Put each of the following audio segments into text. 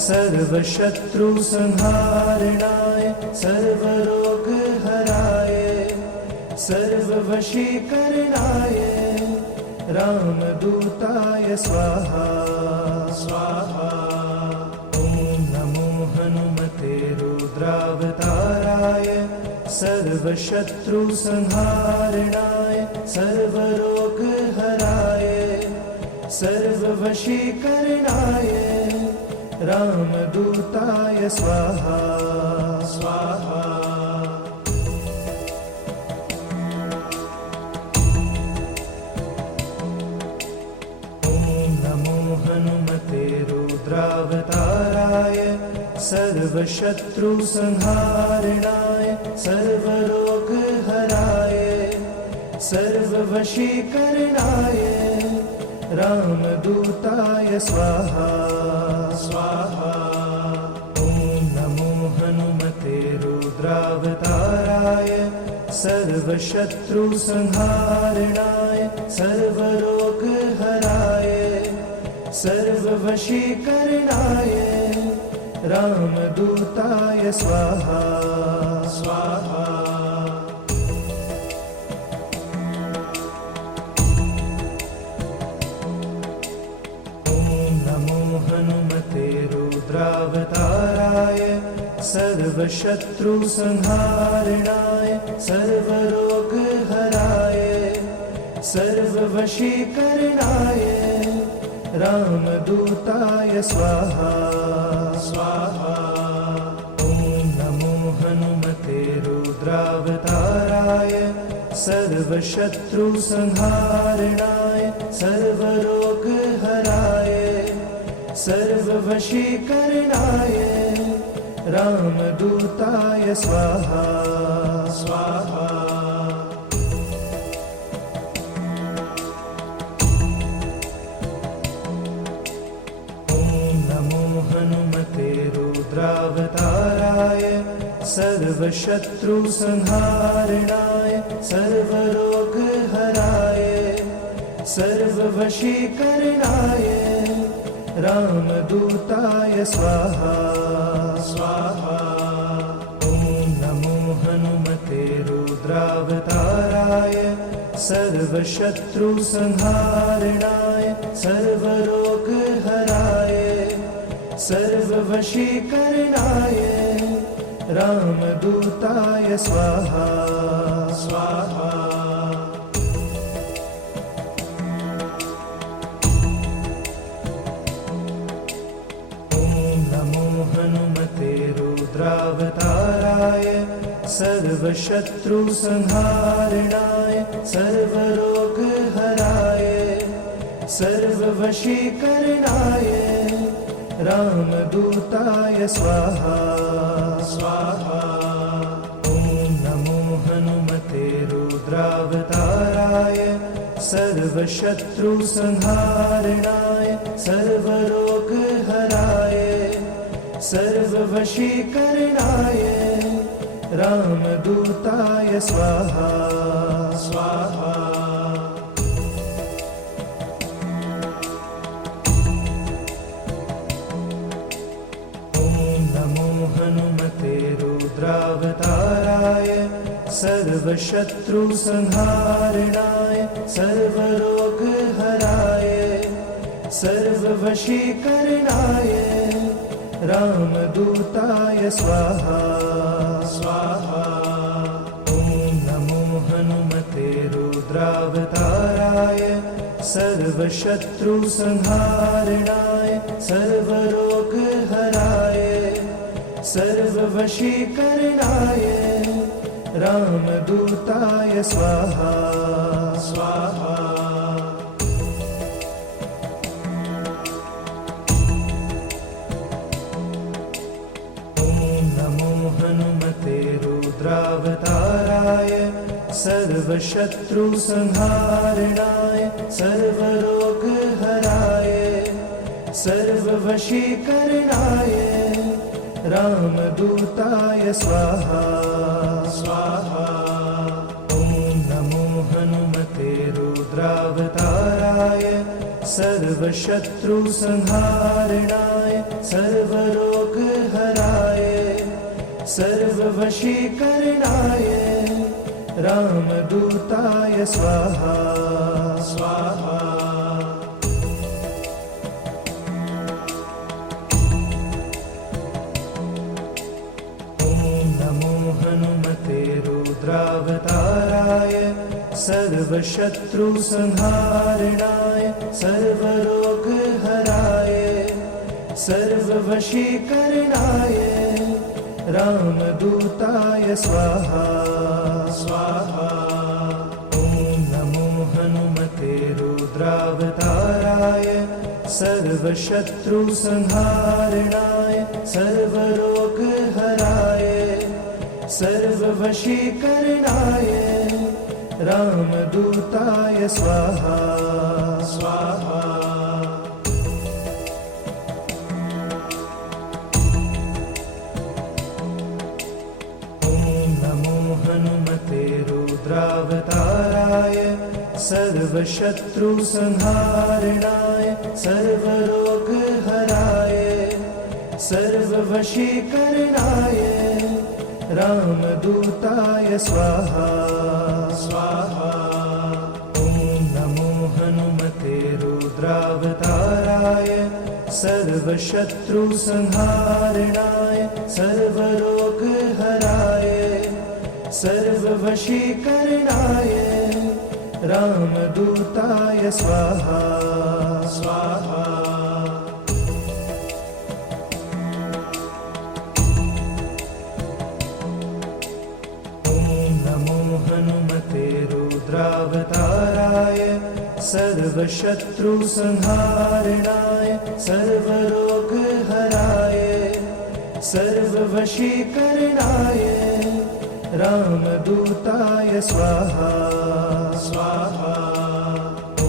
सर्वशत्रुसंहारणाय सर्वरोगहराय सर्ववशीकरणाय रामदूताय स्वाहा स्वाहा। ॐ नमो हनुमते रुद्रावताराय सर्वशत्रुसंहारणाय सर्वरोगहराय सर्ववशीकरणाय रामदूताय स्वाहा स्वाहा। ॐ नमो हनुमते रुद्रावताराय सर्वशत्रुसंहारणाय सर्वरोगहराय सर्ववशीकरणाय रामदूताय स्वाहा स्वाहा। ॐ नमो हनुमते रुद्रावताराय सर्वशत्रुसंहारणाय सर्वरोगहराय सर्ववशीकरणाय रामदूताय स्वाहा स्वाहा। हनुमते रुद्रावताराय सर्वशत्रुसंहारणाय सर्वरोगहराय सर्ववशीकरणाय रामदूताय स्वाहा स्वाहा। ॐ नमो हनुमते रुद्रावताराय सर्वशत्रुसंहारणाय सर्वरोगहराय सर्ववशीकरणाय रामदूताय स्वाहा स्वाहा। ॐ नमो हनुमते रुद्रावताराय सर्वशत्रुसंहारणाय सर्वरोगहराय सर्ववशीकरणाय रामदूताय स्वाहा स्वाहा। ॐ नमो हनुमते रुद्रावताराय सर्वशत्रुसंहारणाय सर्वरोगहराय सर्ववशीकरणाय रामदूताय स्वाहा स्वाहा। हनुमते रुद्रावताराय सर्वशत्रुसंहारणाय सर्वरोगहराय सर्ववशीकरणाय रामदूताय स्वाहा स्वाहा। ॐ नमो हनुमते रुद्रावताराय सर्वशत्रुसंहारणाय सर्वरोगहराय सर्ववशीकरणाय रामदूताय स्वाहा स्वाहा। ॐ नमो हनुमते रुद्रावताराय सर्वशत्रुसंहारणाय सर्वरोगहराय सर्ववशीकरणाय रामदूताय स्वाहा स्वाहा। ॐ नमो हनुमते रुद्रावताराय सर्वशत्रुसंहारणाय सर्वरोगहराय सर्ववशीकरणाय रामदूताय स्वाहा स्वाहा। हनुमते रुद्रावताराय सर्वशत्रुसंहारणाय सर्वरोगहराय सर्ववशीकरणाय रामदूताय स्वाहा स्वाहा। ॐ नमो हनुमते रुद्रावताराय सर्वशत्रुसंहारणाय सर्वरोगहराय सर्ववशीकरणाय रामदूताय स्वाहा स्वाहा। हनुमते रुद्रावताराय सर्वशत्रुसंहारणाय सर्वरोगहराय सर्ववशीकरणाय रामदूताय स्वाहा स्वाहा। ॐ नमो हनुमते रुद्रावताराय सर्वशत्रुसंहारणाय सर्वरोगहराय सर्ववशीकरणाय रामदूताय स्वाहा स्वाहा। ॐ नमो हनुमते रुद्रावताराय सर्वशत्रुसंहारणाय सर्वरोगहराय सर्ववशीकरणाय रामदूताय स्वाहा स्वाहा। ॐ नमो हनुमते रुद्रावताराय सर्वशत्रुसंहारणाय सर्वरोगहराय सर्ववशीकरणाय रामदूताय स्वाहा स्वाहा। हनुमते रुद्रावताराय सर्वशत्रुसंहारणाय सर्वरोगहराय सर्ववशीकरणाय रामदूताय स्वाहा स्वाहा। ॐ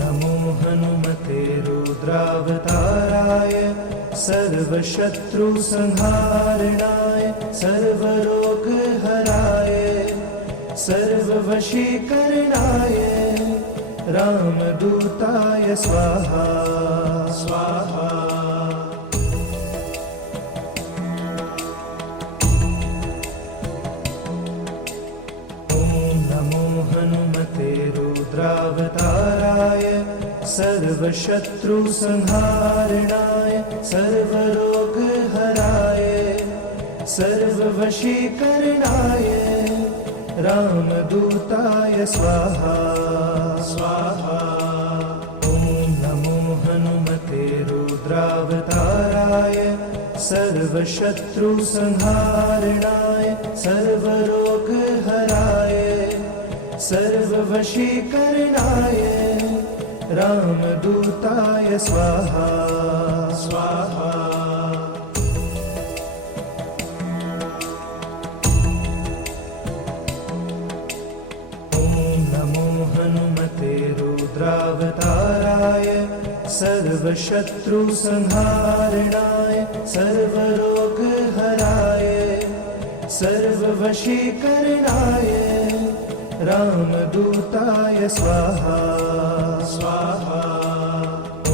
नमो हनुमते रुद्रावताराय सर्वशत्रुसंहारणाय सर्वरोगहराय सर्ववशीकरणाय रामदूताय स्वाहा स्वाहा। ॐ नमो हनुमते रुद्रावताराय सर्वशत्रुसंहारणाय सर्वरोगहराय सर्ववशीकरणाय रामदूताय स्वाहा स्वाहा। ॐ नमो हनुमते रुद्रावताराय सर्वशत्रुसंहारणाय सर्वरोगहराय सर्ववशीकरणाय रामदूताय स्वाहा स्वाहा। हनुमते रुद्रावताराय सर्वशत्रुसंहारणाय सर्वरोगहराय सर्ववशीकरणाय रामदूताय स्वाहा स्वाहा। ॐ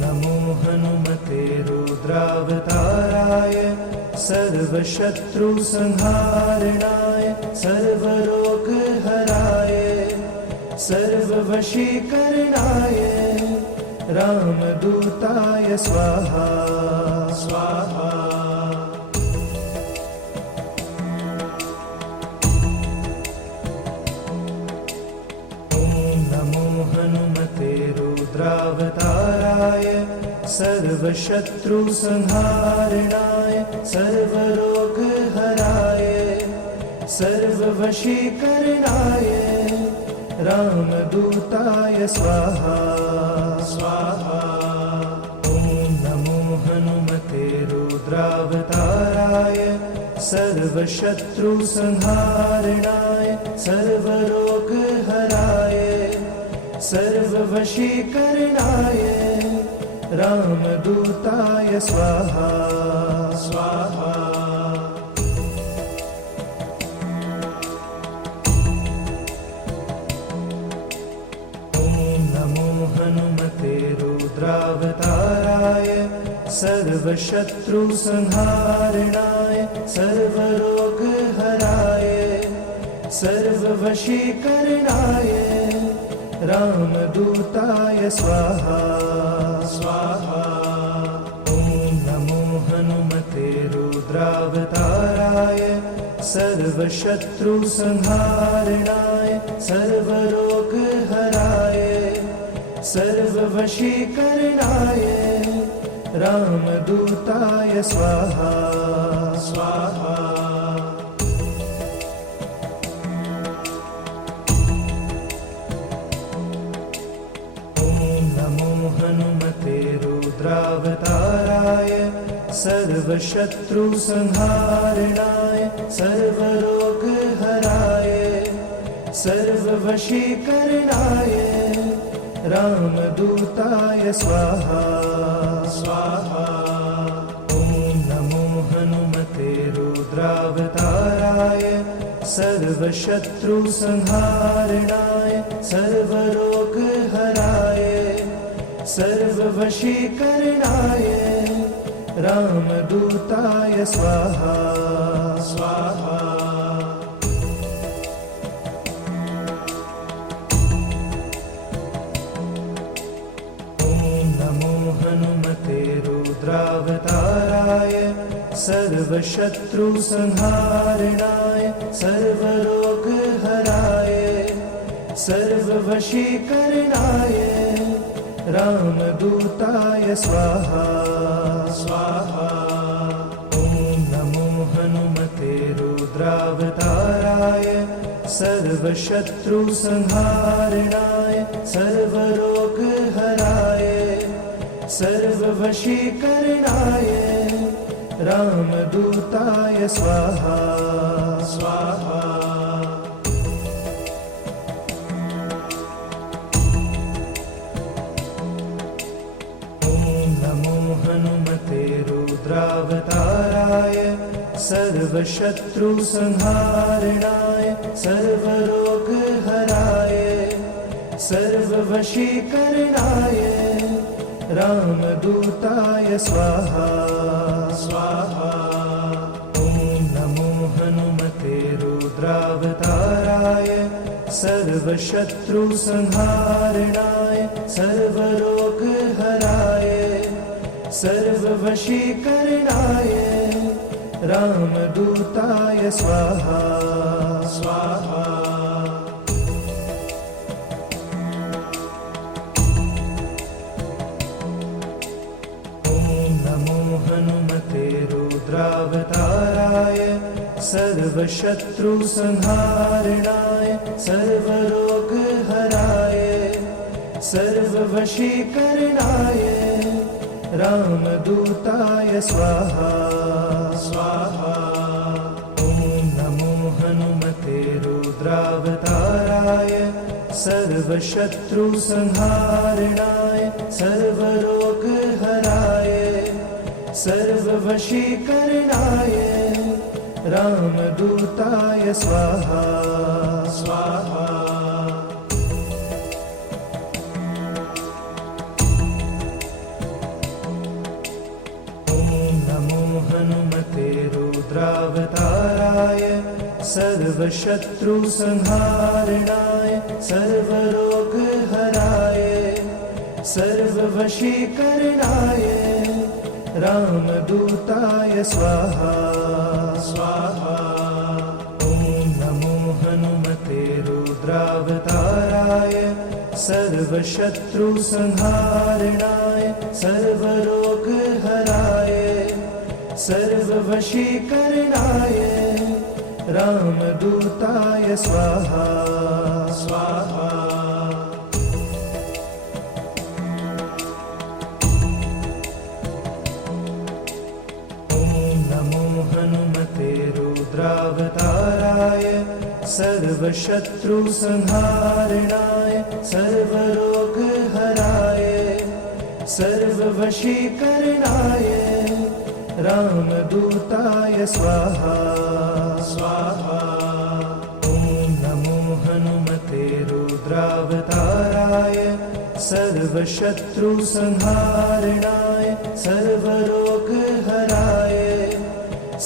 नमो हनुमते रुद्रावताराय सर्वशत्रुसंहारणाय सर्वरोगहराय सर्ववशीकरणाय रामदूताय स्वाहा स्वाहा। ॐ नमो हनुमते रुद्रावताराय सर्वशत्रुसंहारणाय सर्वरोगहराय सर्ववशीकरणाय रामदूताय स्वाहा स्वाहा। ॐ नमो हनुमते रुद्रावताराय सर्वशत्रुसंहारणाय सर्वरोगहराय सर्ववशीकरणाय रामदूताय स्वाहा स्वाहा। हनुमते रुद्रावताराय सर्वशत्रुसंहारणाय सर्वरोगहराय सर्ववशीकरणाय रामदूताय स्वाहा स्वाहा। ॐ नमो हनुमते रुद्रावताराय सर्वशत्रुसंहारणाय सर्वरोगहराय सर्ववशीकरणाय रामदूताय स्वाहा स्वाहा। हनुमते रुद्रावताराय सर्वशत्रुसंहारणाय सर्वरोगहराय सर्ववशीकरणाय रामदूताय स्वाहा स्वाहा। ॐ नमो हनुमते रुद्रावताराय सर्वशत्रुसंहारणाय सर्वरोगहराय सर्ववशीकरणाय रामदूताय स्वाहा स्वाहा। ॐ नमो हनुमते रुद्रावताराय सर्वशत्रुसंहारणाय सर्वरोगहराय सर्ववशीकरणाय रामदूताय स्वाहा स्वाहा। ॐ नमो हनुमते रुद्रावताराय सर्वशत्रुसंहारणाय सर्वरोगहराय सर्ववशीकरणाय रामदूताय स्वाहा स्वाहा। हनुमते रुद्रावताराय सर्वशत्रुसंहारणाय सर्वरोगहराय सर्ववशीकरणाय रामदूताय स्वाहा स्वाहा। ॐ नमो हनुमते रुद्रावताराय सर्वशत्रुसंहारणाय सर्वरोगहराय सर्ववशीकरणाय रामदूताय स्वाहा स्वाहा। ॐ नमो हनुमते रुद्रावताराय सर्वशत्रुसंहारणाय सर्वरोगहराय सर्ववशीकरणाय रामदूताय स्वाहा स्वाहा। ॐ नमो हनुमते रुद्रावताराय सर्वशत्रुसंहारणाय सर्वरोगहराय सर्ववशीकरणाय रामदूताय स्वाहा स्वाहा। हनुमते रुद्रावताराय सर्वशत्रुसंहारणाय सर्वरोगहराय सर्ववशीकरणाय रामदूताय स्वाहा स्वाहा। ॐ नमो हनुमते रुद्रावताराय सर्वशत्रुसंहारणाय सर्वरोगहराय सर्ववशीकरणाय रामदूताय स्वाहा स्वाहा। ॐ नमो हनुमते रुद्रावताराय सर्वशत्रुसंहारणाय सर्वरोगहराय सर्ववशीकरणाय रामदूताय स्वाहा स्वाहा। ॐ नमो हनुमते रुद्रावताराय सर्वशत्रुसंहारणाय सर्वरोगहराय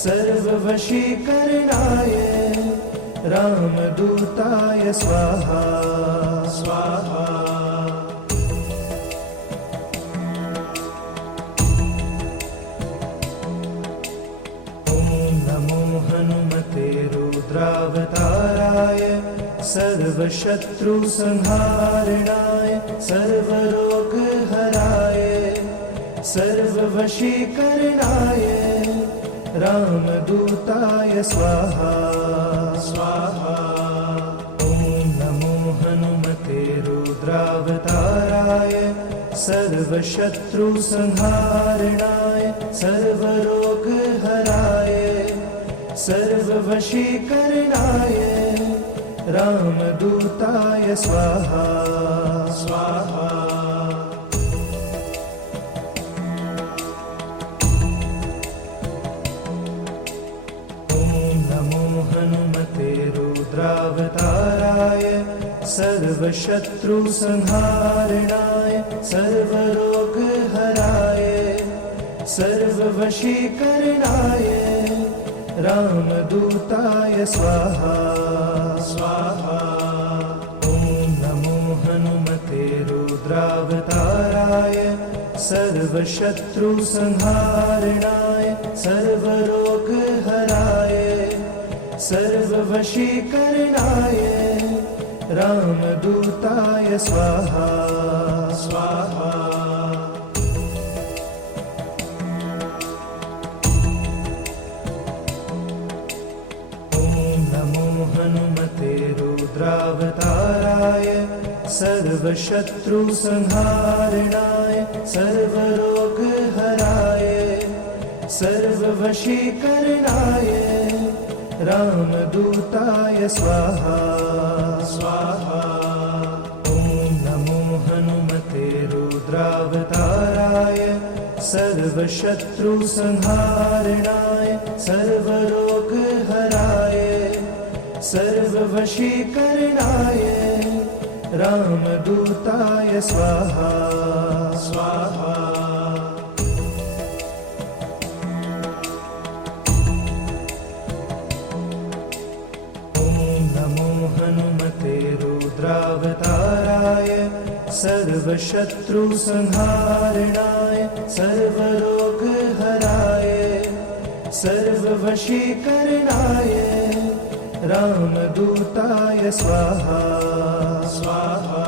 सर्ववशीकरणाय रामदूताय स्वाहा स्वाहा। हनुमते रुद्रावताराय सर्वशत्रुसंहारणाय सर्वरोगहराय सर्ववशीकरणाय रामदूताय स्वाहा स्वाहा। ॐ नमो हनुमते रुद्रावताराय सर्वशत्रुसंहारणाय सर्वरोगहराय सर्ववशीकरणाय रामदूताय स्वाहा स्वाहा। ॐ नमो हनुमते रुद्रावताराय सर्वशत्रुसंहारणाय सर्वरोगहराय सर्ववशीकरणाय रामदूताय स्वाहा स्वाहा। ॐ नमो हनुमते रुद्रावताराय सर्वशत्रुसंहारणाय सर्वरोगहराय सर्ववशीकरणाय रामदूताय स्वाहा स्वाहा। हनुमते रुद्रावताराय सर्वशत्रुसंहारणाय सर्वरोगहराय सर्ववशीकरणाय रामदूताय स्वाहा स्वाहा। ॐ नमो हनुमते रुद्रावताराय सर्वशत्रुसंहारणाय सर्वरोगहराय सर्ववशीकरणाय रामदूताय स्वाहा स्वाहा। ॐ नमो हनुमते रुद्रावताराय सर्वशत्रुसंहारणाय सर्वरोगहराय सर्ववशीकरणाय रामदूताय स्वाहा स्वाहा।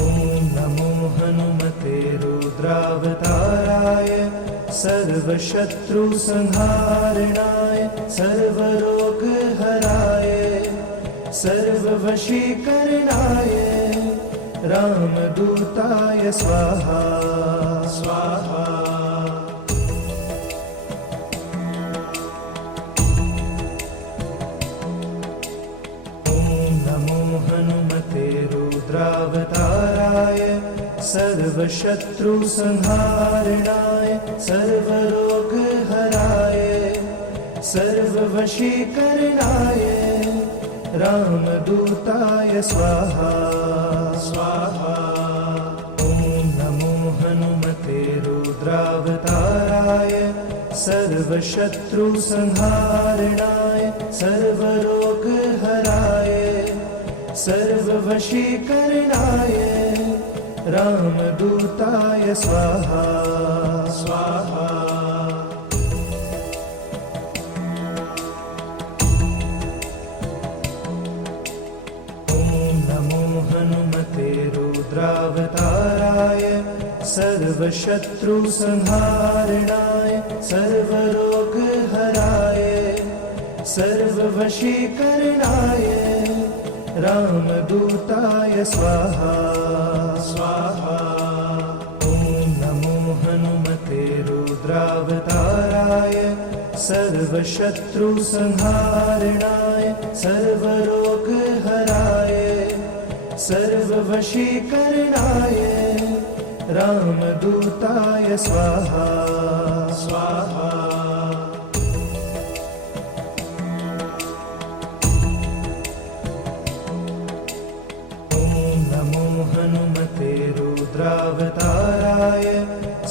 ॐ नमो हनुमते रुद्रावताराय सर्वशत्रुसंहारणाय सर्वरोगहराय सर्ववशीकरणाय रामदूताय स्वाहा स्वाहा। हनुमते रुद्रावताराय सर्वशत्रुसंहारणाय सर्वरोगहराय सर्ववशीकरणाय रामदूताय स्वाहा स्वाहा। ॐ नमो हनुमते रुद्रावताराय सर्वशत्रुसंहारणाय सर्वरोगहराय सर्ववशीकरणाय रामदूताय स्वाहा स्वाहा। ॐ नमो हनुमते रुद्रावताराय सर्वशत्रुसंहारणाय सर्वरोगहराय सर्ववशीकरणाय रामदूताय स्वाहा स्वाहा। ॐ नमो हनुमते रुद्रावताराय सर्वशत्रुसंहारणाय सर्वरोगहराय सर्ववशीकरणाय रामदूताय स्वाहा स्वाहा। हनुमते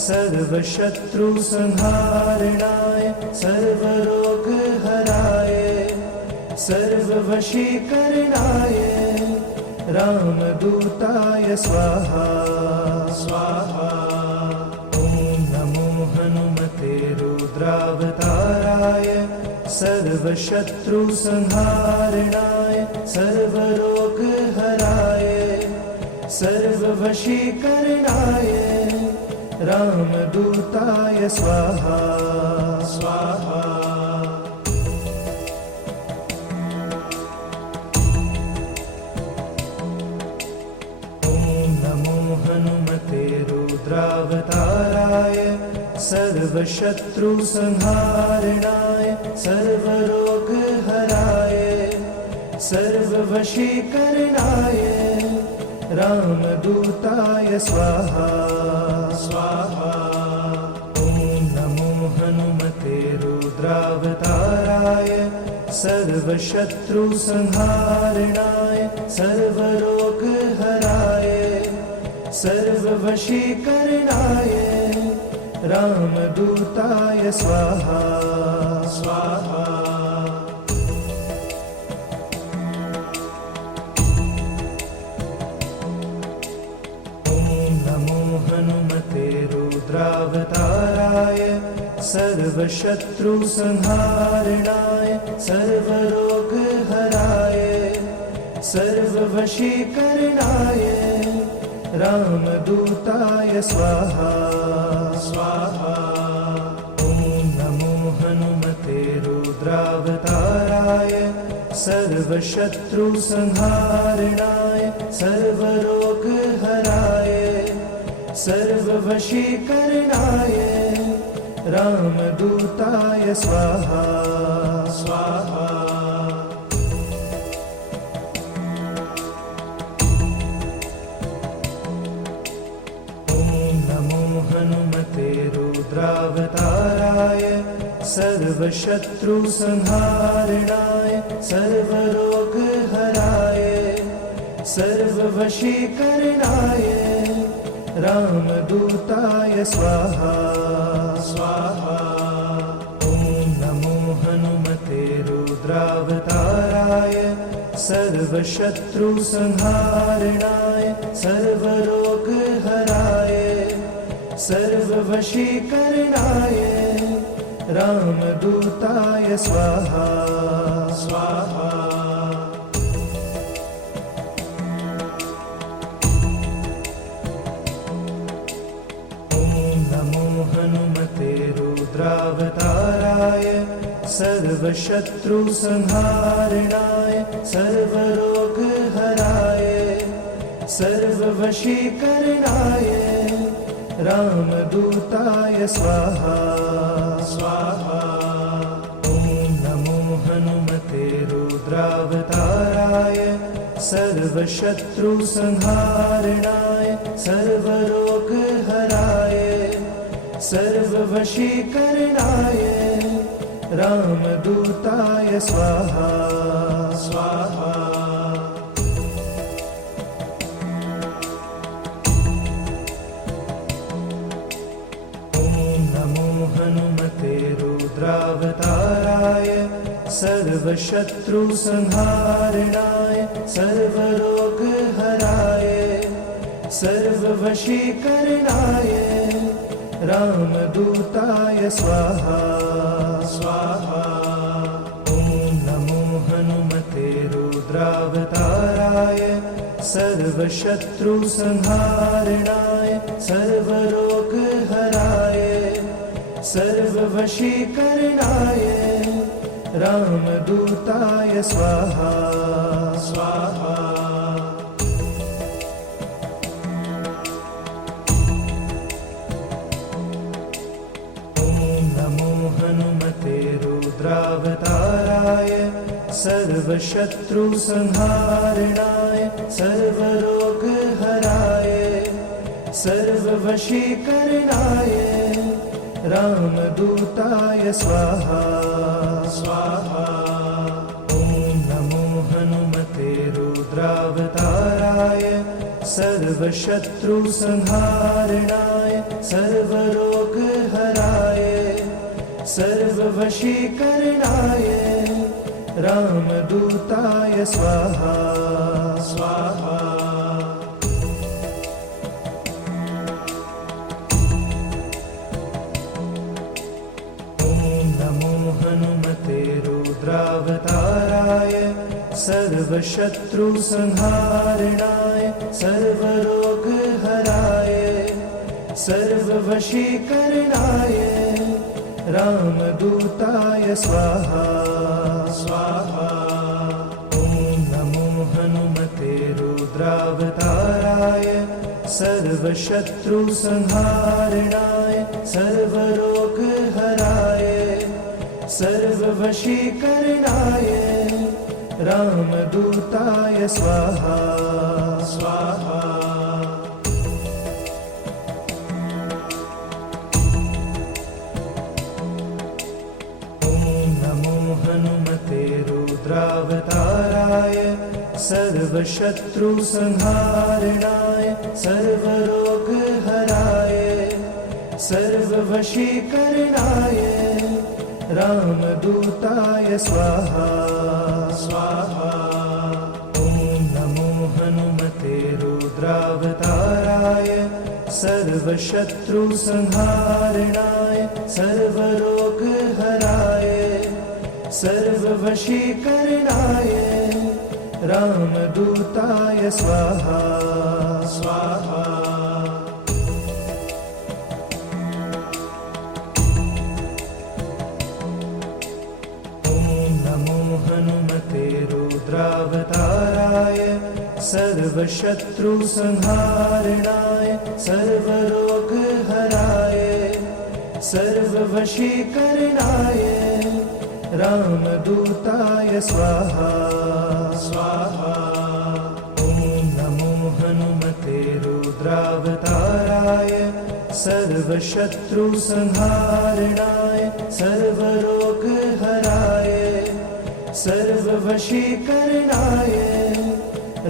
सर्वशत्रुसंहारणाय सर्वरोगहराय सर्ववशीकरणाय रामदूताय स्वाहा स्वाहा। ॐ नमो हनुमते रुद्रावताराय सर्वशत्रुसंहारणाय सर्वरोगहराय सर्ववशीकरणाय रामदूताय स्वाहा स्वाहा। ॐ नमो हनुमते रुद्रावताराय सर्वशत्रुसंहारणाय सर्वरोगहराय सर्ववशीकरणाय रामदूताय स्वाहा स्वाहा। ॐ नमो हनुमते रुद्रावताराय सर्वशत्रुसंहारणाय सर्वरोगहराय सर्ववशीकरणाय रामदूताय स्वाहा स्वाहा। हनुमते रुद्रावताराय सर्वशत्रुसंहारणाय सर्वरोगहराय सर्ववशीकरणाय रामदूताय स्वाहा स्वाहा। ॐ नमो हनुमते रुद्रावताराय सर्वशत्रुसंहारणाय सर्वरोगहराय सर्ववशीकरणाय रामदूताय स्वाहा स्वाहा। ॐ नमो हनुमते रुद्रावताराय सर्वशत्रुसंहारणाय सर्वरोगहराय सर्ववशीकरणाय रामदूताय स्वाहा स्वाहा। ॐ नमो हनुमते रुद्रावताराय सर्वशत्रुसंहारणाय सर्वरोगहराय सर्ववशीकरणाय रामदूताय स्वाहा स्वाहा। हनुमते रुद्रावताराय सर्वशत्रुसंहारणाय सर्वरोगहराय सर्ववशीकरणाय रामदूताय स्वाहा स्वाहा। ॐ नमो हनुमते रुद्रावताराय सर्वशत्रुसंहारणाय सर्वरोगहराय सर्ववशीकरणाय रामदूताय स्वाहा स्वाहा। ॐ नमो हनुमते रुद्रावताराय सर्वशत्रुसंहारणाय सर्वरोगहराय सर्ववशीकरणाय रामदूताय स्वाहा स्वाहा। ॐ नमो हनुमते रुद्रावताराय सर्वशत्रुसंहारणाय सर्वरोगहराय सर्ववशीकरणाय रामदूताय स्वाहा स्वाहा। हनुमते रुद्रावताराय सर्वशत्रुसंहारणाय सर्वरोगहराय सर्ववशीकरणाय रामदूताय स्वाहा स्वाहा। ॐ नमो हनुमते रुद्रावताराय सर्वशत्रुसंहारणाय सर्वरोगहराय सर्ववशीकरणाय रामदूताय स्वाहा स्वाहा। हनुमते रुद्रावताराय सर्वशत्रुसंहारणाय सर्वरोगहराय सर्ववशीकरणाय रामदूताय स्वाहा स्वाहा। ॐ नमो हनुमते रुद्रावताराय सर्वशत्रुसंहारणाय सर्वरोगहराय सर्ववशीकरणाय रामदूताय स्वाहा स्वाहा। ॐ नमो हनुमते रुद्रावताराय सर्वशत्रुसंहारणाय सर्वरोगहराय सर्ववशीकरणाय रामदूताय स्वाहा स्वाहा। ॐ नमो हनुमते रुद्रावताराय सर्वशत्रुसंहारणाय सर्वरोगहराय सर्ववशीकरणाय रामदूताय स्वाहा स्वाहा। हनुमते रुद्रावताराय सर्वशत्रुसंहारणाय सर्वरोगहराय सर्ववशीकरणाय रामदूताय स्वाहा स्वाहा। ॐ नमो हनुमते रुद्रावताराय सर्वशत्रुसंहारणाय सर्वरोगहराय सर्ववशीकरणाय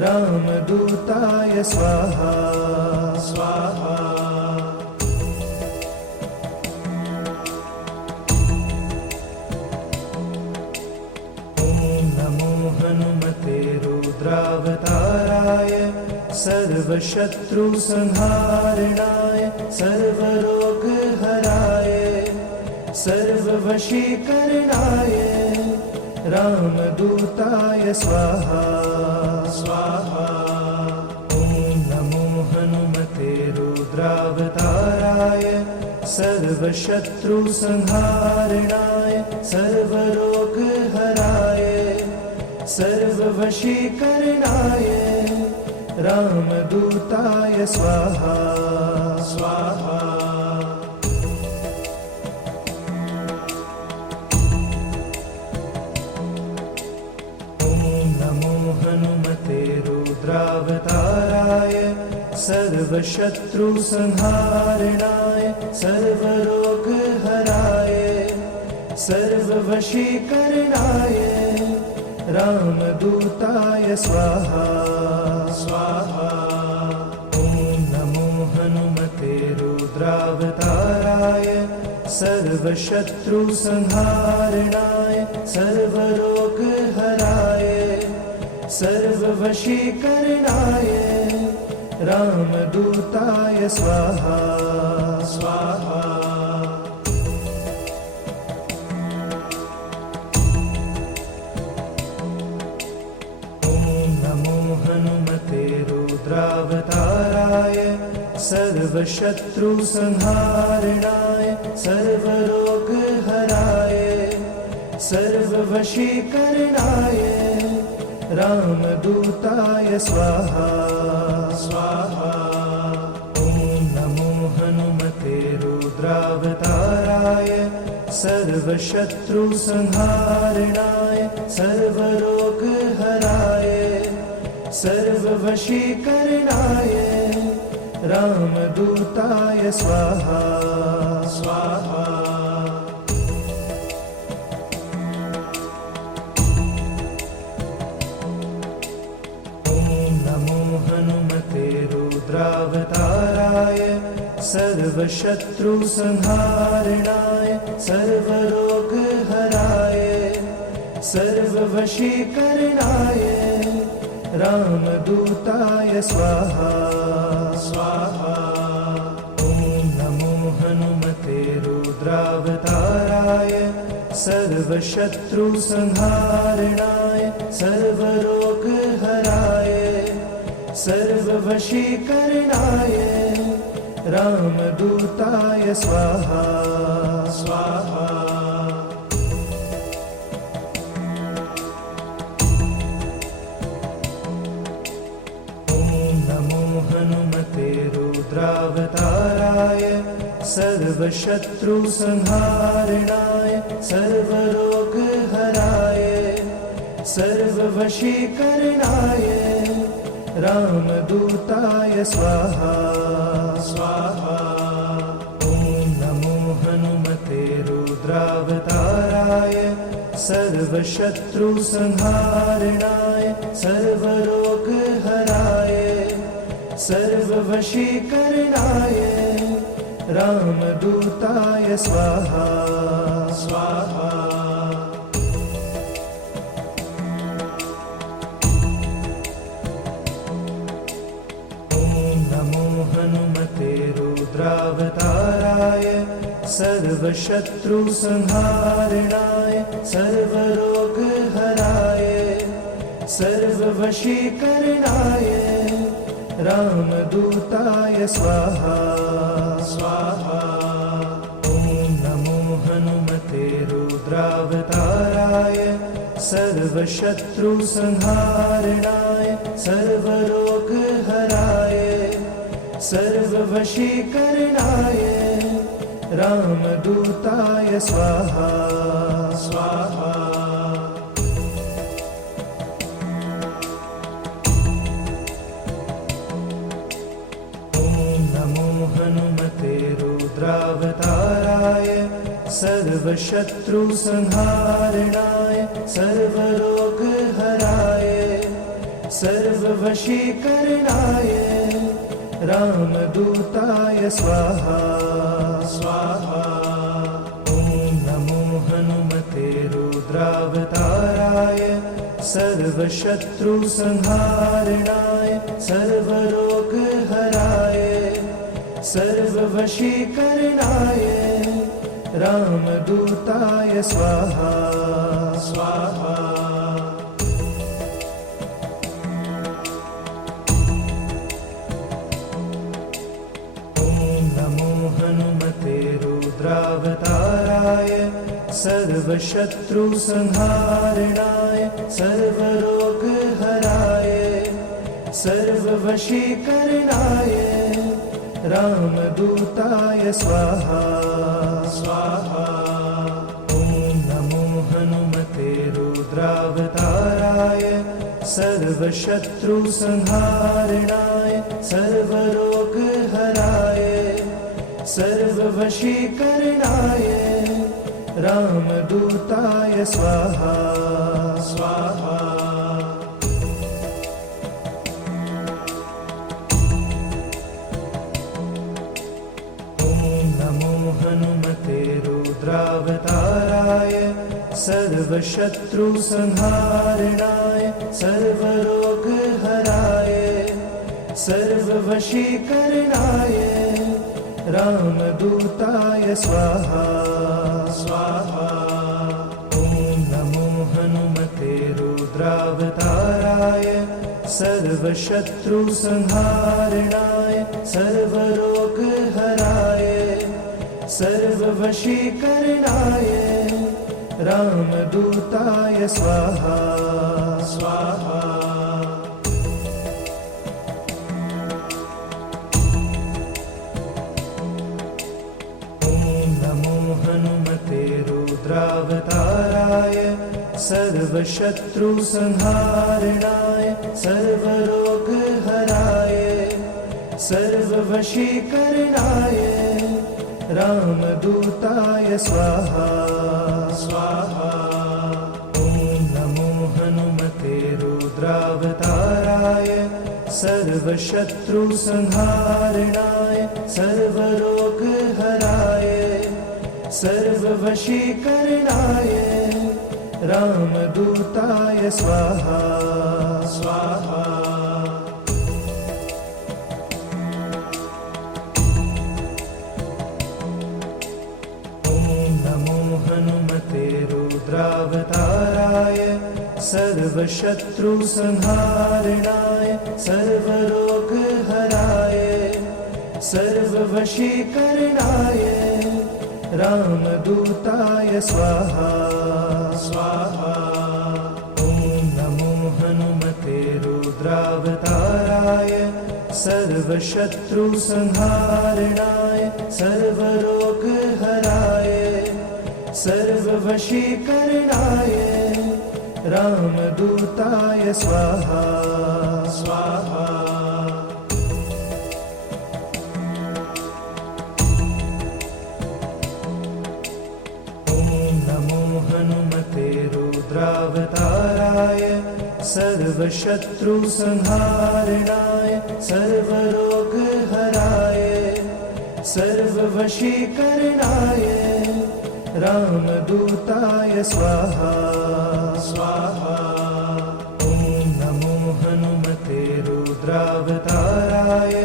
रामदूताय स्वाहा स्वाहा। ॐ नमो हनुमते रुद्रावताराय सर्वशत्रुसंहारणाय सर्वरोगहराय सर्ववशीकरणाय रामदूताय स्वाहा स्वाहा। ॐ नमो हनुमते रुद्रावताराय सर्वशत्रुसंहारणाय सर्वरोगहराय सर्ववशीकरणाय रामदूताय स्वाहा स्वाहा। हनुमते रुद्रावताराय सर्वशत्रुसंहारणाय सर्वरोगहराय सर्ववशीकरणाय रामदूताय स्वाहा स्वाहा। ॐ नमो हनुमते रुद्रावताराय सर्वशत्रुसंहारणाय सर्वरोगहराय सर्ववशीकरणाय रामदूताय स्वाहा स्वाहा। ॐ नमो हनुमते रुद्रावताराय सर्वशत्रुसंहारणाय सर्वरोगहराय सर्ववशीकरणाय रामदूताय स्वाहा स्वाहा। ॐ नमो हनुमते रुद्रावताराय सर्वशत्रुसंहारणाय सर्वरोगहराय सर्ववशीकरणाय रामदूताय स्वाहा स्वाहा। हनुमते रुद्रावताराय सर्व सर्वशत्रुसंहारणाय सर्वरोगहराय सर्ववशीकरणाय रामदूताय स्वाहा स्वाहा। ॐ नमो हनुमते रुद्रावताराय सर्वशत्रुसंहारणाय सर्वरोगहराय सर्ववशीकरणाय रामदूताय स्वाहा स्वाहा। हनुमते रुद्रावताराय सर्वशत्रुसंहारणाय सर्वरोगहराय सर्ववशीकरणाय रामदूताय स्वाहा स्वाहा। ॐ नमो हनुमते रुद्रावताराय सर्वशत्रुसंहारणाय सर्वरोगहराय सर्ववशीकरणाय रामदूताय स्वाहा स्वाहा। ॐ नमो हनुमते रुद्रावताराय सर्वशत्रुसंहारणाय सर्वरोगहराय सर्ववशीकरणाय रामदूताय स्वाहा स्वाहा। ॐ नमो हनुमते रुद्रावताराय सर्वशत्रुसंहारणाय सर्वरोगहराय सर्ववशीकरणाय रामदूताय स्वाहा स्वाहा। हनुमते रुद्रावताराय सर्वशत्रुसंहारणाय सर्वरोगहराय सर्ववशीकरणाय रामदूताय स्वाहा स्वाहा। ॐ नमो हनुमते रुद्रावताराय सर्वशत्रुसंहारणाय सर्वरोगहराय सर्ववशीकरणाय रामदूताय स्वाहा स्वाहा। ॐ नमो हनुमते रुद्रावताराय सर्वशत्रुसंहारणाय सर्वरोगहराय सर्ववशीकरणाय रामदूताय स्वाहा स्वाहा। ॐ नमो हनुमते रुद्रावताराय सर्वशत्रुसंहारणाय सर्वरोगहराय सर्ववशीकरणाय रामदूताय स्वाहा स्वाहा। हनुमते रुद्रावताराय सर्वशत्रुसंहारणाय सर्वरोगहराय सर्ववशीकरणाय रामदूताय स्वाहा स्वाहा। ॐ नमो हनुमते रुद्रावताराय सर्वशत्रुसंहारणाय सर्वरोगहराय सर्ववशीकरणाय रामदूताय स्वाहा स्वाहा। ॐ नमो हनुमते रुद्रावताराय सर्वशत्रुसंहारणाय सर्वरोगहराय सर्ववशीकरणाय रामदूताय स्वाहा स्वाहा। ॐ नमो हनुमते रुद्रावताराय सर्वशत्रुसंहारणाय सर्वरोगहराय सर्ववशीकरणाय रामदूताय स्वाहा स्वाहा। हनुमते रुद्रावताराय सर्वशत्रुसंहारणाय सर्वरोगहराय सर्ववशीकरणाय रामदूताय स्वाहा स्वाहा। ॐ नमो हनुमते रुद्रावताराय सर्वशत्रुसंहारणाय सर्वरोगहराय सर्ववशीकरणाय रामदूताय स्वाहा स्वाहा। ॐ नमो हनुमते रुद्रावताराय सर्वशत्रुसंहारणाय सर्वरोगहराय सर्ववशीकरणाय रामदूताय स्वाहा स्वाहा। ॐ नमो हनुमते रुद्रावताराय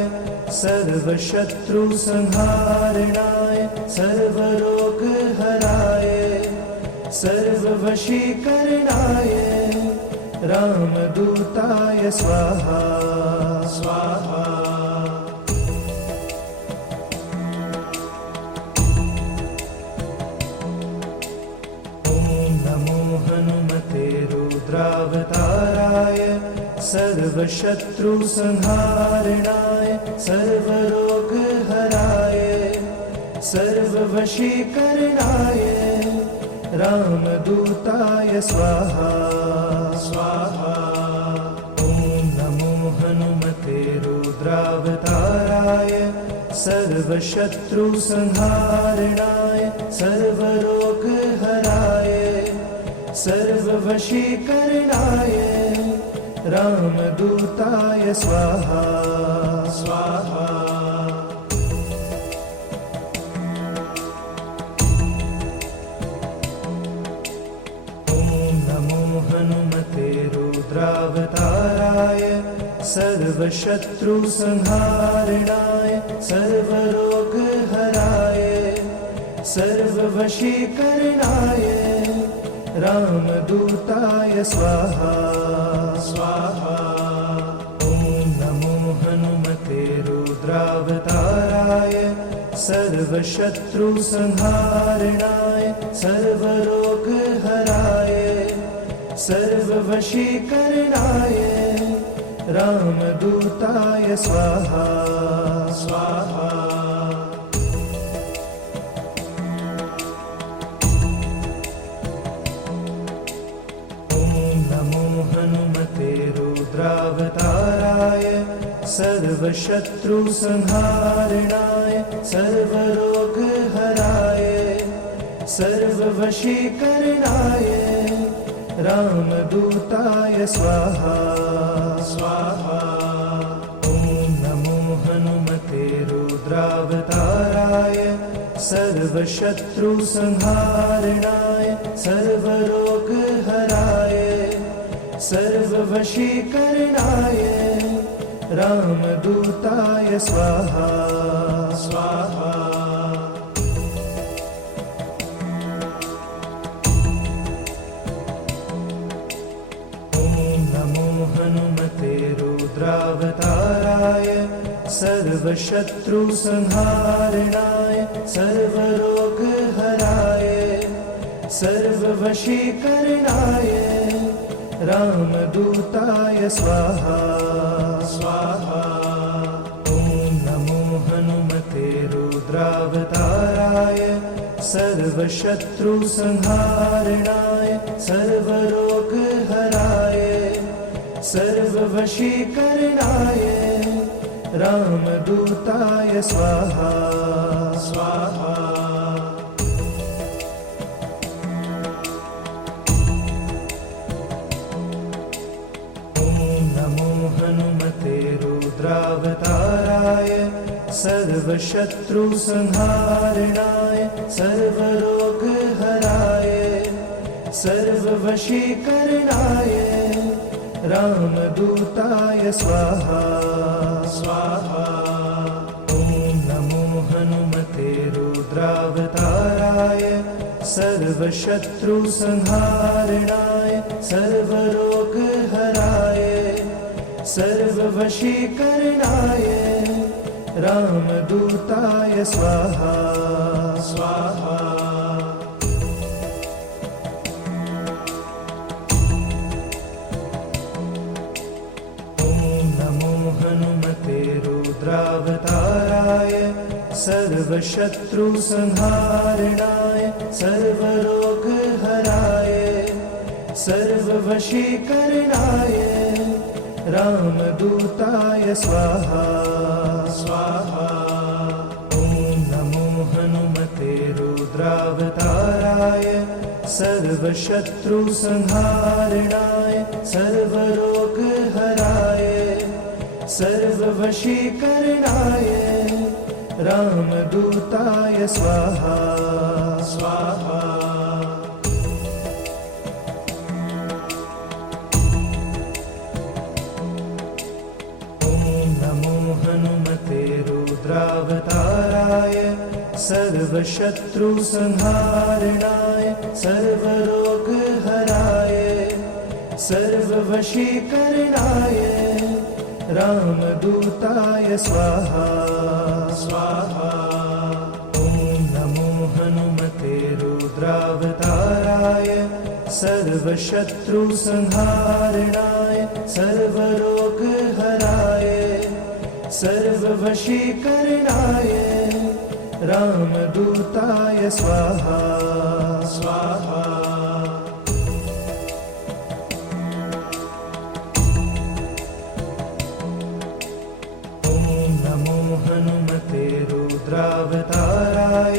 सर्वशत्रुसंहारणाय सर्वरोगहराय सर्ववशीकरणाय रामदूताय स्वाहा स्वाहा। हनुमते रुद्रावताराय सर्वशत्रुसंहारणाय सर्वरोगहराय सर्ववशीकरणाय रामदूताय स्वाहा स्वाहा। ॐ नमो हनुमते रुद्रावताराय सर्वशत्रुसंहारणाय सर्वरोगहराय सर्ववशीकरणाय रामदूताय स्वाहा स्वाहा। ॐ नमो हनुमते रुद्रावताराय सर्वशत्रुसंहारणाय सर्वरोगहराय सर्ववशीकरणाय रामदूताय स्वाहा स्वाहा। ॐ नमो हनुमते रुद्रावताराय सर्वशत्रुसंहारणाय सर्वरोगहराय सर्ववशीकरणाय रामदूताय स्वाहा स्वाहा। हनुमते रुद्रावताराय सर्वशत्रुसंहारणाय सर्वरोगहराय सर्ववशीकरणाय रामदूताय स्वाहा स्वाहा। ॐ नमो हनुमते रुद्रावताराय सर्वशत्रुसंहारणाय सर्वरोगहराय सर्ववशीकरणाय रामदूताय स्वाहा स्वाहा। ॐ नमो हनुमते रुद्रावताराय सर्वशत्रुसंहारणाय सर्वरोगहराय सर्ववशीकरणाय रामदूताय स्वाहा स्वाहा। ॐ नमो हनुमते रुद्रावताराय सर्वशत्रुसंहारणाय सर्वरोगहराय सर्ववशीकरणाय रामदूताय स्वाहा स्वाहा। हनुमते सर्वशत्रुसंहारणाय सर्वरोगहराय सर्ववशीकरणाय रामदूताय स्वाहा स्वाहा। ॐ नमो हनुमते रुद्रावताराय सर्वशत्रुसंहारणाय सर्वरोगहराय सर्ववशीकरणाय रामदूताय स्वाहा स्वाहा। ॐ नमो हनुमते रुद्रावताराय सर्वशत्रुसंहारणाय सर्वरोगहराय सर्ववशीकरणाय रामदूताय स्वाहा स्वाहा। ॐ नमो हनुमते रुद्रावताराय सर्वशत्रुसंहारणाय सर्वरोगहराय सर्ववशीकरणाय रामदूताय स्वाहा स्वाहा। हनुमते रुद्रावताराय सर्वशत्रुसंहारणाय सर्वरोगहराय सर्ववशीकरणाय रामदूताय स्वाहा स्वाहा। ॐ नमो हनुमते रुद्रावताराय सर्वशत्रुसंहारणाय सर्वरोगहराय सर्ववशीकरणाय रामदूताय स्वाहा स्वाहा। ॐ नमो हनुमते रुद्रावताराय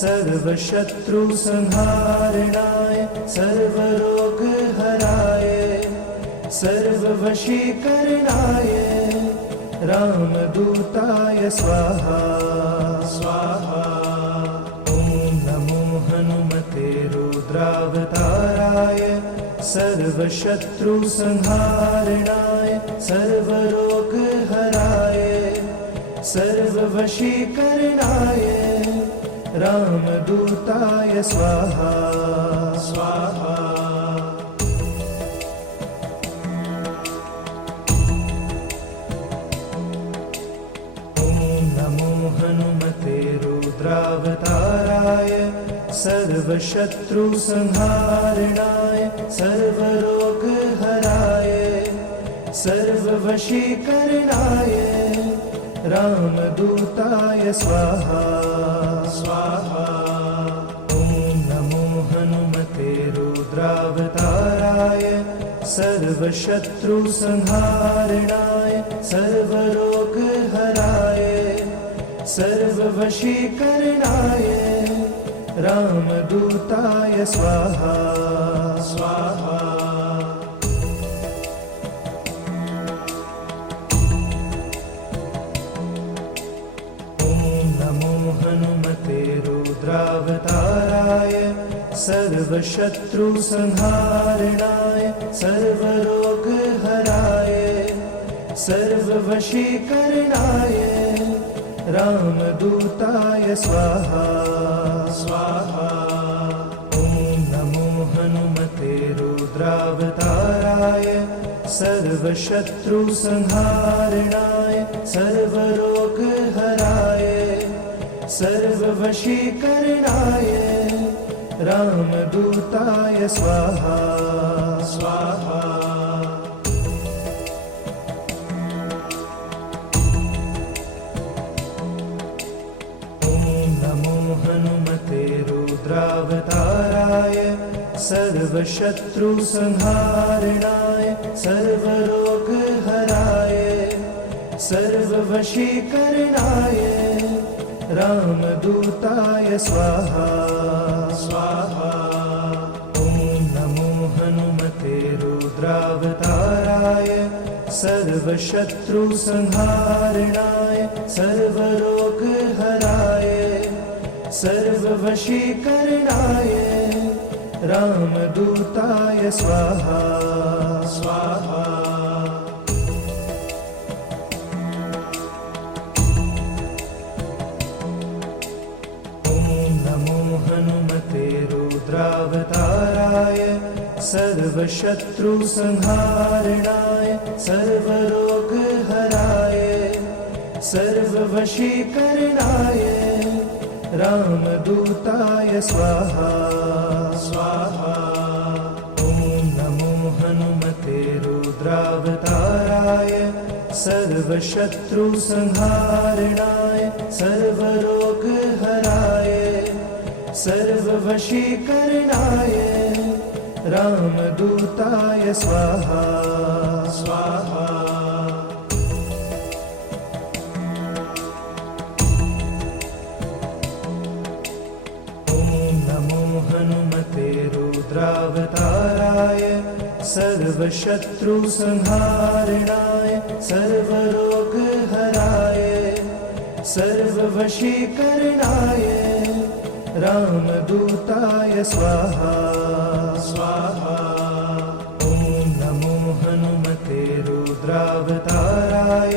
सर्वशत्रुसंहारणाय सर्वरोगहराय सर्ववशीकरणाय रामदूताय स्वाहा स्वाहा। ॐ नमो हनुमते रुद्रावताराय सर्वशत्रुसंहारणाय सर्वरोगहराय सर्ववशीकरणाय रामदूताय स्वाहा स्वाहा। हनुमते रुद्रावताराय सर्वशत्रुसंहारणाय सर्वरोगहराय सर्ववशीकरणाय रामदूताय स्वाहा स्वाहा। ॐ नमो हनुमते रुद्रावताराय सर्वशत्रुसंहारणाय सर्वरोगहराय सर्ववशीकरणाय रामदूताय स्वाहा स्वाहा। ॐ नमो हनुमते रुद्रावताराय सर्वशत्रुसंहारणाय सर्वरोगहराय सर्ववशीकरणाय रामदूताय स्वाहा स्वाहा। ॐ नमो हनुमते रुद्रावताराय सर्वशत्रुसंहारणाय सर्वरोगहराय सर्ववशीकरणाय रामदूताय स्वाहा स्वाहा। हनुमते रुद्रावताराय सर्वशत्रुसंहारणाय सर्वरोगहराय सर्ववशीकरणाय रामदूताय स्वाहा स्वाहा। ॐ नमो हनुमते रुद्रावताराय सर्वशत्रुसंहारणाय सर्वरोगहराय सर्ववशीकरणाय रामदूताय स्वाहा स्वाहा। हनुमते रुद्रावताराय सर्वशत्रुसंहारणाय सर्वरोगहराय सर्ववशीकरणाय रामदूताय स्वाहा स्वाहा। ॐ नमो हनुमते रुद्रावताराय सर्वशत्रुसंहारणाय सर्वरोगहराय सर्ववशीकरणाय रामदूताय स्वाहा स्वाहा। ॐ नमो हनुमते रुद्रावताराय सर्वशत्रुसंहारणाय सर्वरोगहराय सर्ववशीकरणाय रामदूताय स्वाहा स्वाहा। ॐ नमो हनुमते रुद्रावताराय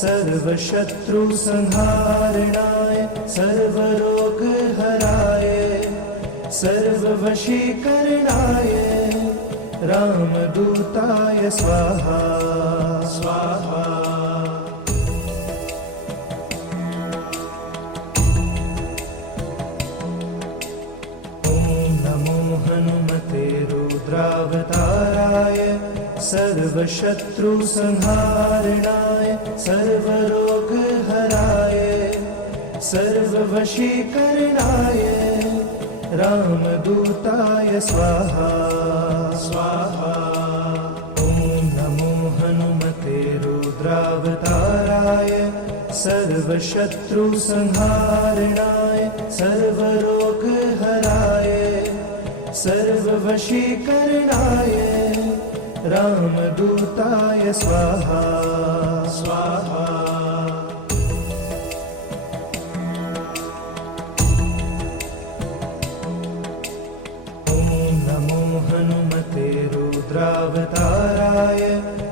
सर्वशत्रुसंहारणाय सर्वरोगहराय सर्ववशीकरणाय रामदूताय स्वाहा स्वाहा। हनुमते रुद्रावताराय सर्वशत्रुसंहारणाय सर्वरोगहराय सर्ववशीकरणाय रामदूताय स्वाहा स्वाहा। ॐ नमो हनुमते रुद्रावताराय सर्वशत्रुसंहारणाय सर्वरोगहराय सर्ववशीकरणाय रामदूताय स्वाहा स्वाहा। ॐ नमो हनुमते रुद्रावताराय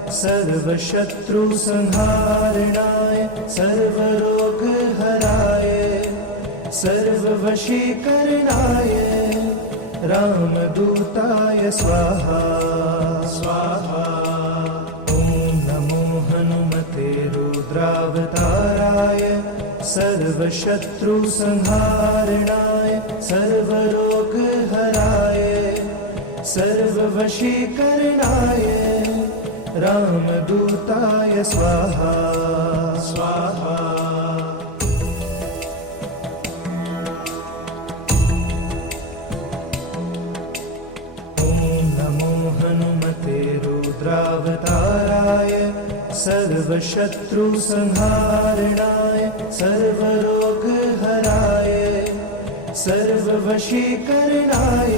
सर्वशत्रुसंहारणाय सर्वरोगहराय सर्ववशीकरणाय रामदूताय स्वाहा स्वाहा। ॐ नमो हनुमते रुद्रावताराय सर्वशत्रुसंहारणाय सर्वरोगहराय सर्ववशीकरणाय रामदूताय स्वाहा स्वाहा। हनुमते रुद्रावताराय सर्वशत्रुसंहारणाय सर्वरोगहराय सर्ववशीकरणाय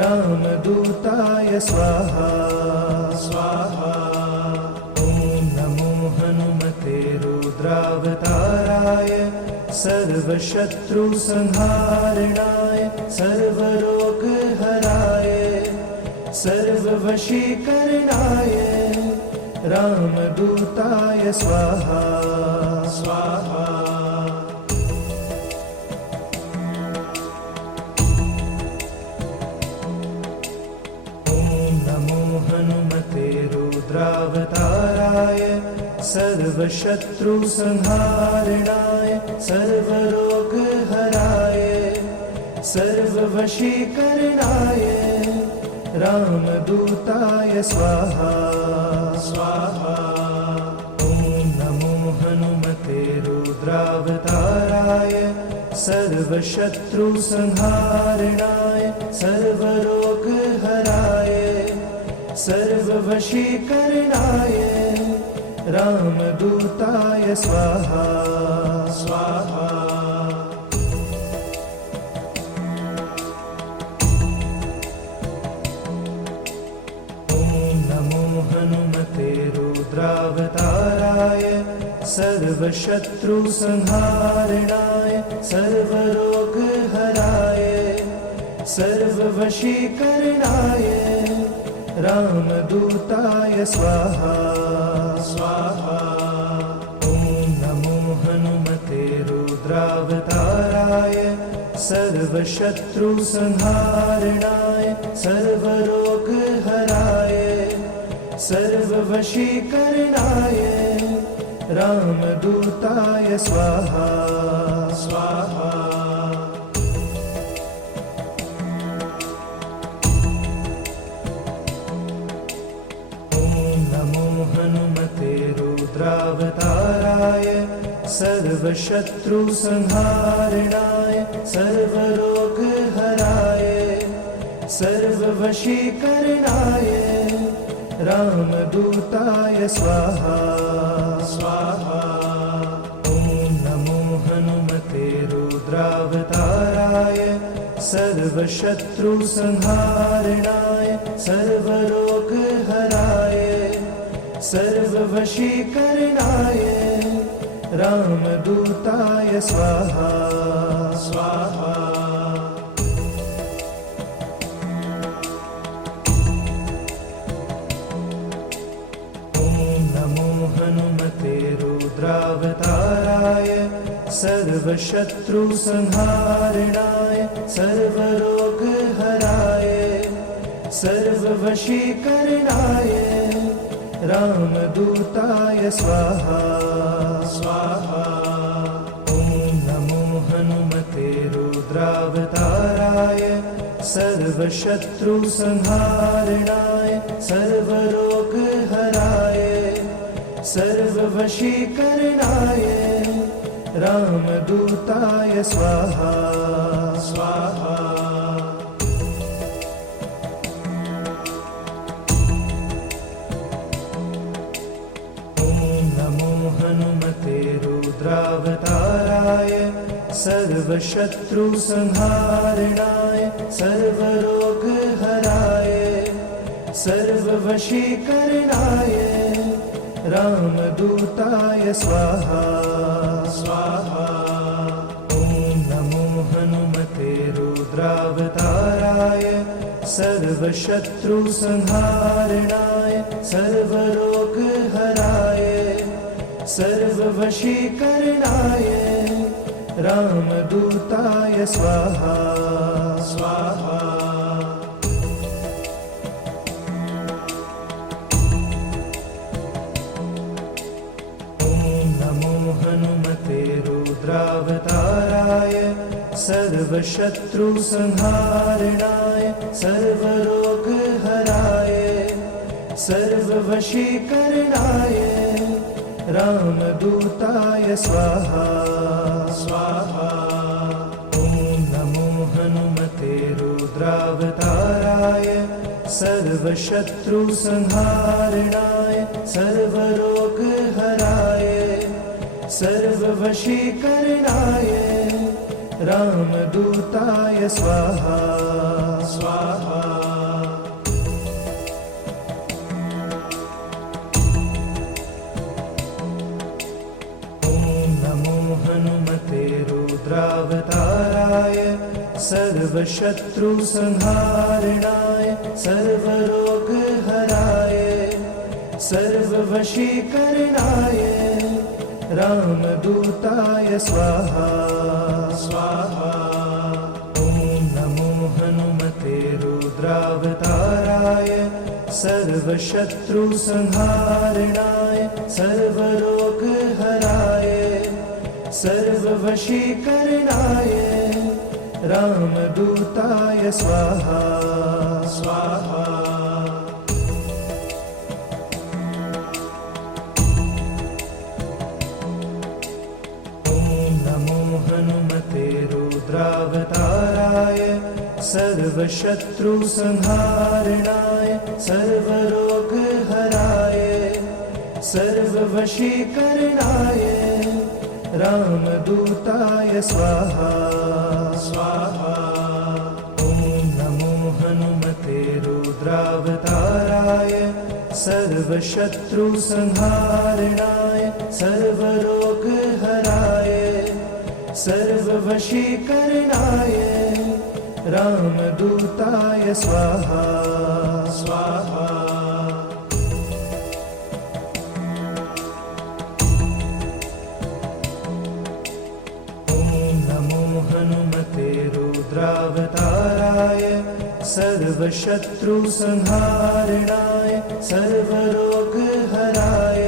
रामदूताय स्वाहा स्वाहा। ॐ नमो हनुमते रुद्रावताराय सर्वशत्रुसंहारणाय सर्वरोगहराय सर्ववशीकरणाय रामदूताय स्वाहा स्वाहा। ॐ नमो हनुमते रुद्रावताराय सर्वशत्रुसंहारणाय सर्वरोगहराय सर्ववशीकरणाय रामदूताय स्वाहा स्वाहा। ॐ नमो हनुमते रुद्रावताराय सर्वशत्रुसंहारणाय सर्वरोगहराय सर्ववशीकरणाय रामदूताय स्वाहा स्वाहा। हनुमते सर्वशत्रुसंहारणाय सर्वरोगहराय सर्ववशीकरणाय रामदूताय स्वाहा स्वाहा। ॐ नमो हनुमते रुद्रावताराय सर्वशत्रुसंहारणाय सर्वरोगहराय सर्ववशीकरणाय रामदूताय स्वाहा स्वाहा। हनुमते रुद्रावताराय सर्वशत्रुसंहारणाय सर्वरोगहराय सर्ववशीकरणाय रामदूताय स्वाहा स्वाहा। ॐ नमो हनुमते रुद्रावताराय सर्वशत्रुसंहारणाय सर्वरोगहराय सर्ववशीकरणाय रामदूताय स्वाहा स्वाहा। ॐ नमो हनुमते रुद्रावताराय सर्वशत्रुसंहारणाय सर्वरोगहराय सर्ववशीकरणाय रामदूताय स्वाहा स्वाहा। ॐ नमो हनुमते रुद्रावताराय सर्वशत्रुसंहारणाय सर्वरोगहराय सर्ववशीकरणाय रामदूताय स्वाहा स्वाहा। हनुमते रुद्रावताराय सर्वशत्रुसंहारणाय सर्वरोगहराय सर्ववशीकरणाय रामदूताय स्वाहा स्वाहा। ॐ नमो हनुमते रुद्रावताराय सर्वशत्रुसंहारणाय सर्वरोगहराय सर्ववशीकरणाय रामदूताय स्वाहा स्वाहा। ॐ नमो हनुमते रुद्रावताराय सर्वशत्रुसंहारणाय सर्वरोगहराय सर्ववशीकरणाय रामदूताय स्वाहा स्वाहा। ॐ नमो हनुमते रुद्रावताराय सर्वशत्रुसंहारणाय सर्वरोगहराय सर्ववशीकरणाय रामदूताय स्वाहा स्वाहा। हनुमते रुद्रावताराय सर्वशत्रुसंहारणाय सर्वरोगहराय सर्ववशीकरणाय रामदूताय स्वाहा स्वाहा। ॐ नमो हनुमते रुद्रावताराय सर्वशत्रुसंहारणाय सर्वरोगहराय सर्ववशीकरणाय रामदूताय स्वाहा स्वाहा। ॐ नमो हनुमते रुद्रावताराय सर्वशत्रुसंहारणाय सर्वरोगहराय सर्ववशीकरणाय रामदूताय स्वाहा स्वाहा। ॐ नमो हनुमते रुद्रावताराय सर्वशत्रुसंहारणाय सर्वरोगहराय सर्ववशीकरणाय रामदूताय स्वाहा स्वाहा। हनुमते रुद्रावताराय सर्वशत्रुसंहारणाय सर्वरोगहराय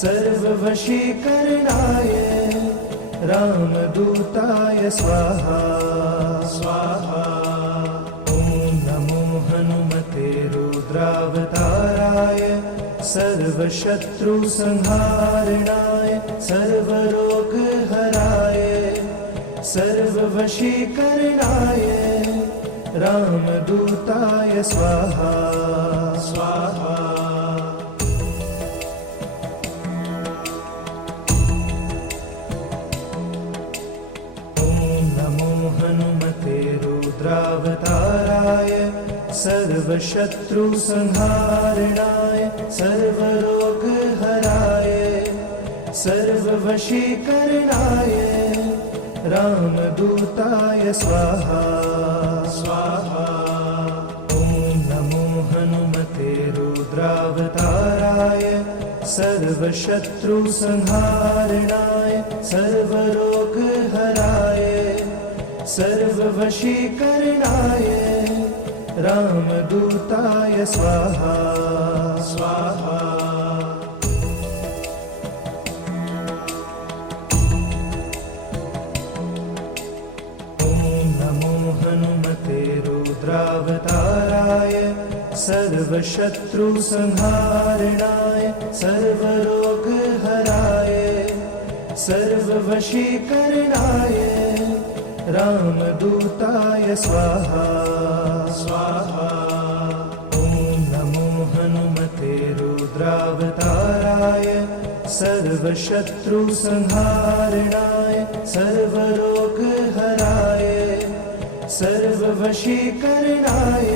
सर्ववशीकरणाय रामदूताय स्वाहा स्वाहा। ॐ नमो हनुमते रुद्रावताराय सर्वशत्रुसंहारणाय सर्वरोगहराय सर्ववशीकरणाय रामदूताय स्वाहा स्वाहा। ॐ नमो हनुमते रुद्रावताराय सर्वशत्रुसंहारणाय सर्वरोगहराय सर्ववशीकरणाय रामदूताय स्वाहा स्वाहा। ॐ नमो हनुमते रुद्रावताराय सर्वशत्रुसंहारणाय सर्वरोगहराय सर्ववशीकरणाय रामदूताय स्वाहा स्वाहा। हनुमते रुद्रावताराय सर्वशत्रुसंहारणाय सर्वरोगहराय सर्ववशीकरणाय रामदूताय स्वाहा स्वाहा। ॐ नमो हनुमते रुद्रावताराय सर्वशत्रुसंहारणाय सर्वरोगहराय सर्ववशीकरणाय